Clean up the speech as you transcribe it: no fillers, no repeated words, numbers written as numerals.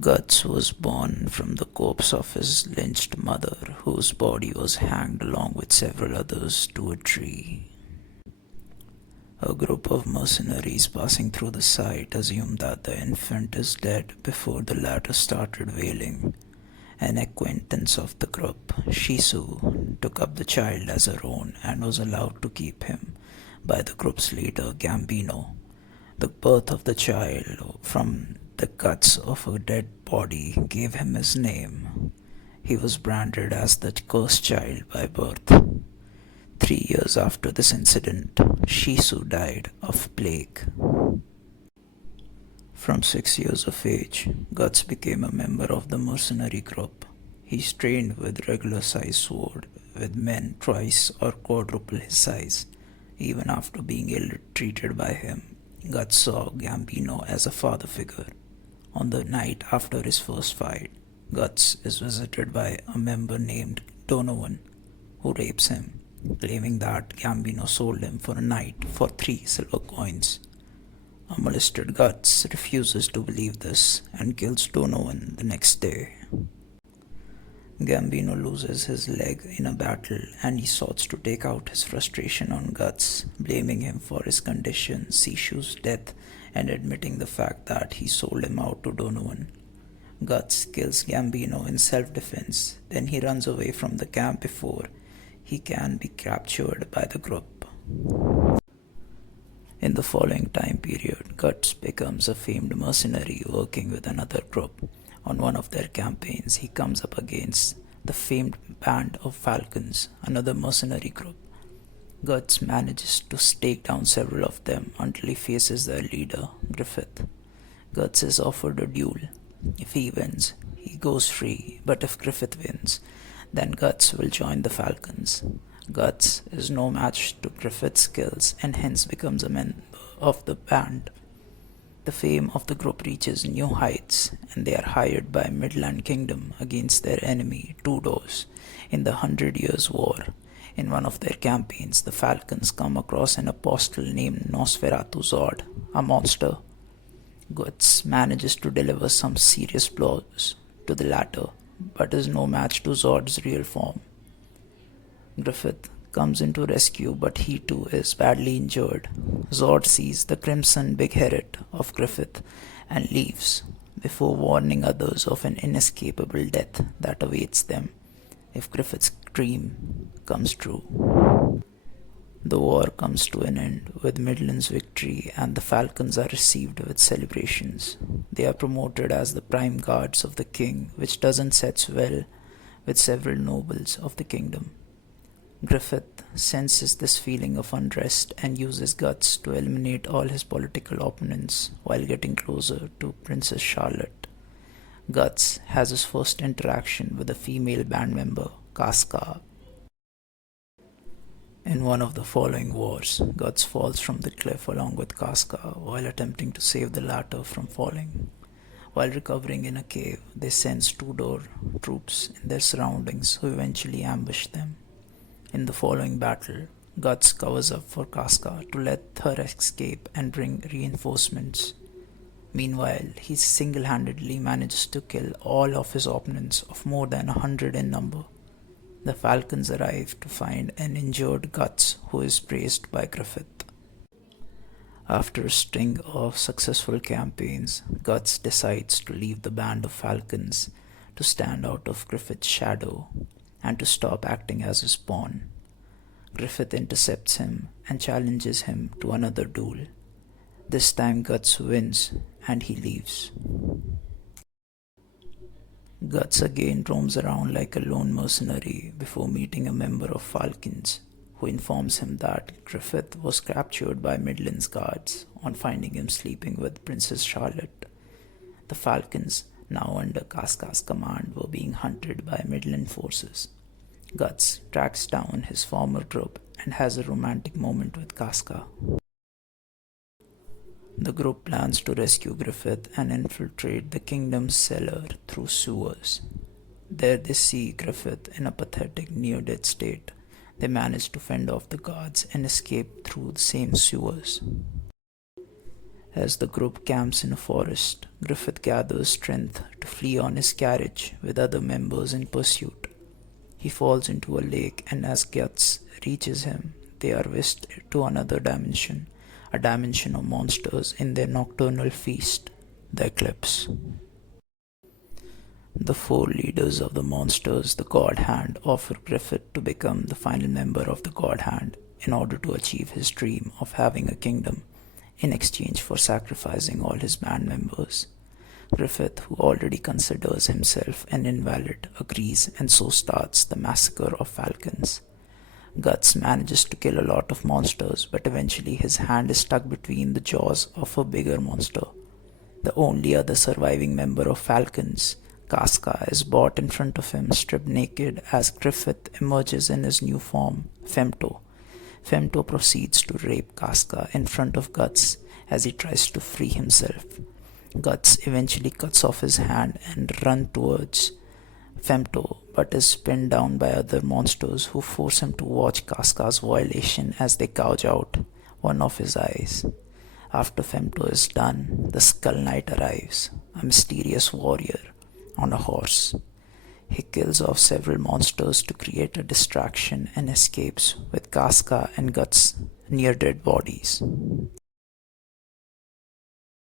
Guts was born from the corpse of his lynched mother, whose body was hanged along with several others to a tree. A group of mercenaries passing through the site assumed that the infant is dead before the latter started wailing. An acquaintance of the group, Shisu, took up the child as her own and was allowed to keep him by the group's leader, Gambino. The birth of the child from the guts of a dead body gave him his name. He was branded as the cursed child by birth. 3 years after this incident, Shisu died of plague. From 6 years of age, Guts became a member of the mercenary group. He trained with regular sized sword with men twice or quadruple his size. Even after being ill-treated by him, Guts saw Gambino as a father figure. On the night after his first fight, Guts is visited by a member named Donovan, who rapes him, claiming that Gambino sold him for a night for 3 silver coins. A molested Guts refuses to believe this and kills Donovan the next day. Gambino loses his leg in a battle and he soughts to take out his frustration on Guts, blaming him for his condition, Sishu's death, and admitting the fact that he sold him out to Donovan. Guts kills Gambino in self-defense, then he runs away from the camp before he can be captured by the group. In the following time period, Guts becomes a famed mercenary working with another group. On one of their campaigns, he comes up against the famed band of Falcons, another mercenary group. Guts manages to stake down several of them until he faces their leader, Griffith. Guts is offered a duel. If he wins, he goes free, but if Griffith wins, then Guts will join the Falcons. Guts is no match to Griffith's skills and hence becomes a member of the band. The fame of the group reaches new heights and they are hired by Midland Kingdom against their enemy, Tudors, in the 100 Years' War. In one of their campaigns, the Falcons come across an apostle named Nosferatu Zod, a monster. Guts manages to deliver some serious blows to the latter, but is no match to Zod's real form. Griffith comes in to rescue, but he too is badly injured. Zod sees the crimson big head of Griffith and leaves, before warning others of an inescapable death that awaits them if Griffith's dream comes true. The war comes to an end with Midland's victory and the Falcons are received with celebrations. They are promoted as the prime guards of the king, which doesn't set well with several nobles of the kingdom. Griffith senses this feeling of unrest and uses Guts to eliminate all his political opponents while getting closer to Princess Charlotte. Guts has his first interaction with a female band member, Casca. In one of the following wars, Guts falls from the cliff along with Casca while attempting to save the latter from falling. While recovering in a cave, they sense Tudor troops in their surroundings who eventually ambush them. In the following battle, Guts covers up for Casca to let her escape and bring reinforcements. Meanwhile, he single-handedly manages to kill all of his opponents of more than 100 in number. The Falcons arrive to find an injured Guts who is praised by Griffith. After a string of successful campaigns, Guts decides to leave the band of Falcons to stand out of Griffith's shadow and to stop acting as his pawn. Griffith intercepts him and challenges him to another duel. This time Guts wins and he leaves. Guts again roams around like a lone mercenary before meeting a member of Falcons, who informs him that Griffith was captured by Midland's guards on finding him sleeping with Princess Charlotte. The Falcons, now under Casca's command, were being hunted by Midland forces. Guts tracks down his former group and has a romantic moment with Casca. The group plans to rescue Griffith and infiltrate the kingdom's cellar through sewers. There they see Griffith in a pathetic near-death state. They manage to fend off the guards and escape through the same sewers. As the group camps in a forest, Griffith gathers strength to flee on his carriage with other members in pursuit. He falls into a lake, and as Guts reaches him, they are whisked to another dimension, a dimension of monsters in their nocturnal feast, the Eclipse. The four leaders of the monsters, the God Hand, offer Griffith to become the final member of the God Hand in order to achieve his dream of having a kingdom in exchange for sacrificing all his band members. Griffith, who already considers himself an invalid, agrees, and so starts the massacre of falcons. Guts manages to kill a lot of monsters, but eventually his hand is stuck between the jaws of a bigger monster. The only other surviving member of Falcons, Casca, is brought in front of him, stripped naked, as Griffith emerges in his new form, Femto. Femto proceeds to rape Casca in front of Guts as he tries to free himself. Guts eventually cuts off his hand and runs towards Femto, but is pinned down by other monsters who force him to watch Casca's violation as they gouge out one of his eyes. After Femto is done, the Skull Knight arrives, a mysterious warrior on a horse. He kills off several monsters to create a distraction and escapes with Casca and Guts' near dead bodies.